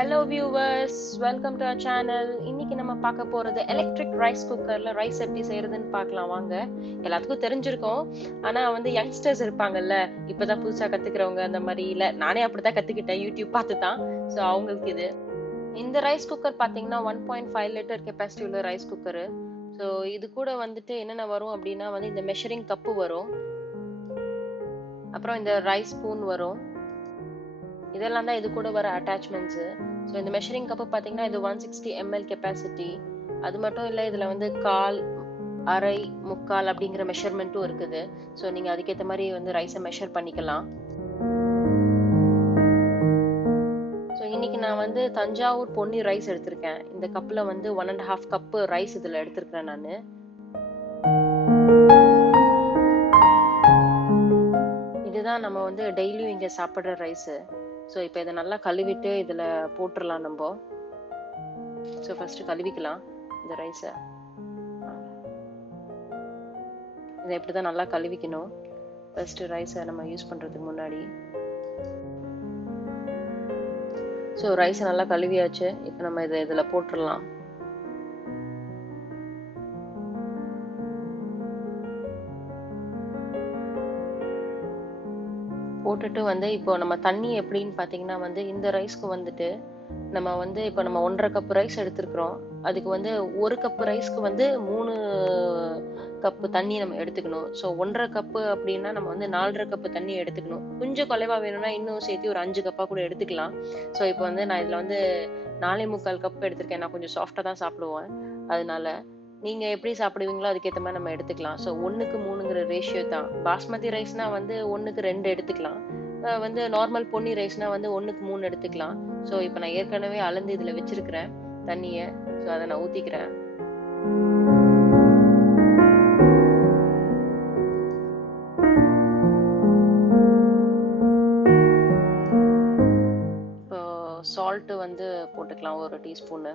Hello viewers, welcome to our channel. இன்னைக்கு நம்ம பார்க்க போறது எலக்ட்ரிக் ரைஸ் குக்கர்ல ரைஸ் எப்படி செய்யறதுன்னு பார்க்கலாம் வாங்க. எல்லாத்துக்கும் தெரிஞ்சிருக்கும். ஆனா யங்ஸ்டர்ஸ் இருப்பாங்கல்ல, இப்பதான் புதுசா கத்துக்கிறவங்க அந்த மாதிரி இல்ல. நானே அப்படிதான் கத்துக்கிட்டேன் யூடியூப் பார்த்து தான். ஸோ அவங்களுக்கு இது. இந்த ரைஸ் குக்கர் பாத்தீங்கன்னா 1.5 லிட்டர் கெப்பாசிட்டி உள்ள ரைஸ் குக்கர். ஸோ இது கூட என்னென்ன வரும் அப்படின்னா இந்த மெஷரிங் கப்பு வரும். அப்புறம் இந்த ரைஸ் ஸ்பூன் வரும். இதெல்லாம் தான் இது கூட வர அட்டாச்மெண்ட்ஸ். ஸோ இந்த மெஷரிங் கப்பு பார்த்தீங்கன்னா இது 160 ml கெப்பாசிட்டி. அது மட்டும் இல்லை, இதில் கால், அரை, முக்கால் அப்படிங்கிற மெஷர்மெண்ட்டும் இருக்குது. ஸோ நீங்கள் அதுக்கேற்ற மாதிரி ரைஸை மெஷர் பண்ணிக்கலாம். ஸோ இன்னைக்கு நான் தஞ்சாவூர் பொன்னி ரைஸ் எடுத்திருக்கேன். இந்த கப்பில் 1.5 கப்பு ரைஸ் இதில் எடுத்திருக்கிறேன் நான். இதுதான் நம்ம டெய்லியும் இங்கே சாப்பிட்ற ரைஸு. ஸோ இப்போ இதை நல்லா கழுவிட்டு இதில் போட்டுடலாம் நம்ம. ஸோ ஃபர்ஸ்ட் கழுவிக்கலாம் இந்த ரைஸை. இதை இப்படி தான் நல்லா கழுவிக்கணும் ஃபர்ஸ்ட் ரைஸை நம்ம யூஸ் பண்ணுறதுக்கு முன்னாடி. ஸோ ரைஸை நல்லா கழுவியாச்சு. இப்போ நம்ம இதில் போட்டுடலாம். போட்டுட்டு இப்போ நம்ம தண்ணி எப்படின்னு பார்த்தீங்கன்னா இந்த ரைஸ்க்கு நம்ம இப்போ நம்ம 1.5 கப் ரைஸ் எடுத்துருக்குறோம். அதுக்கு 1 கப் ரைஸ்க்கு 3 கப்பு தண்ணி நம்ம எடுத்துக்கணும். ஸோ 1.5 கப்பு அப்படின்னா நம்ம 4.5 கப்பு தண்ணி எடுத்துக்கணும். கொஞ்சம் குறைவா வேணும்னா இன்னும் சேர்த்து ஒரு 5 கப்பா கூட எடுத்துக்கலாம். ஸோ இப்போ நான் இதில் 4.25 கப் எடுத்திருக்கேன். நான் கொஞ்சம் சாஃப்டாக தான் சாப்பிடுவேன். அதனால நீங்க எப்படி சாப்பிடுவீங்களோ அதுக்கேற்ற மாதிரி நம்ம எடுத்துக்கலாம். ஸோ 1:3 ரேஷியோ தான். பாஸ்மதி ரைஸ்னா 1:2 எடுத்துக்கலாம். நார்மல் பொன்னி ரைஸ்னா 1:3 எடுத்துக்கலாம். ஸோ இப்போ நான் ஏற்கனவே அளந்து இதில் வச்சிருக்கிறேன் தண்ணியை. ஸோ அதை நான் ஊற்றிக்கிறேன். இப்போ சால்ட்டு போட்டுக்கலாம் 1 டீஸ்பூனு.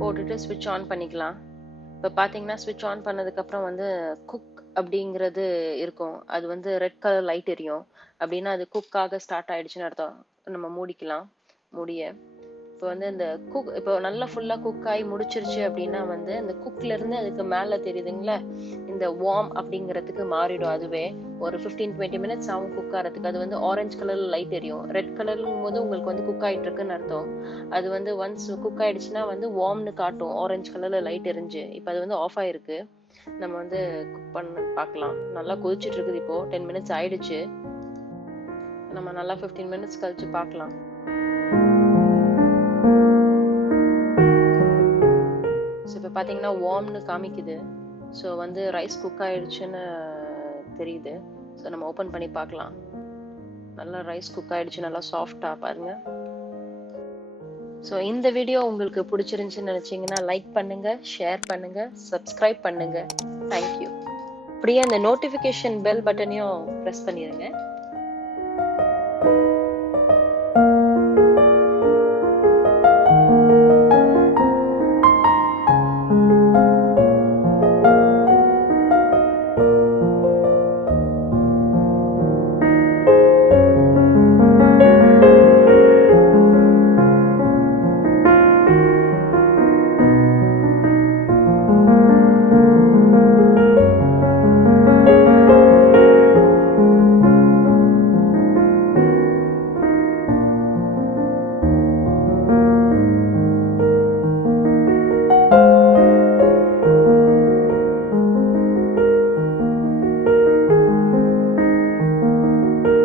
போட்டுட்டு ஸ்விட்ச் ஆன் பண்ணிக்கலாம். இப்போ பார்த்தீங்கன்னா ஸ்விட்ச் ஆன் பண்ணதுக்கப்புறம் குக் அப்படிங்கிறது இருக்கும். அது ரெட் கலர் லைட் எரியும். அப்படின்னா அது குக்காக ஸ்டார்ட் ஆயிடுச்சுன்னு அர்த்தம். நம்ம மூடிக்கலாம் மூடிய. இப்போ இந்த குக் இப்போ நல்லா ஃபுல்லாக குக் ஆகி முடிச்சிருச்சு அப்படின்னா இந்த குக்லேருந்து அதுக்கு மேலே தெரியுதுங்களா, இந்த வார்ம் அப்படிங்கிறதுக்கு மாறிடும். அதுவே ஒரு 15-20 மினிட்ஸ் ஆகும் குக் ஆகிறதுக்கு. அது ஆரஞ்சு கலர்ல லைட் எரியும். ரெட் கலர்லும் போது உங்களுக்கு குக் ஆகிட்டு இருக்குன்னு அர்த்தம். அது ஒன்ஸ் குக் ஆயிடுச்சுன்னா வார்ம்னு காட்டும், ஆரஞ்சு கலர்ல லைட் எரிஞ்சு. இப்போ அது ஆஃப் ஆயிருக்கு. நம்ம குக் பண்ண பார்க்கலாம். நல்லா கொதிச்சுட்டு இருக்குது. இப்போ 10 மினிட்ஸ் ஆயிடுச்சு. நம்ம நல்லா 15 மினிட்ஸ் கழிச்சு பார்க்கலாம். இப்போ பார்த்தீங்கன்னா வார்ம்னு காமிக்குது. ஸோ ரைஸ் குக் ஆயிடுச்சுன்னு தெரியுது. ஸோ நம்ம ஓப்பன் பண்ணி பார்க்கலாம். நல்லா ரைஸ் குக் ஆயிடுச்சு, நல்லா சாஃப்டாக பாருங்க. ஸோ இந்த வீடியோ உங்களுக்கு பிடிச்சிருந்துச்சுன்னு நினச்சிங்கன்னா லைக் பண்ணுங்க, ஷேர் பண்ணுங்க, சப்ஸ்கிரைப் பண்ணுங்க. தேங்க்யூ. அப்படியே அந்த நோட்டிஃபிகேஷன் பெல் பட்டனையும் ப்ரெஸ் பண்ணிடுங்க.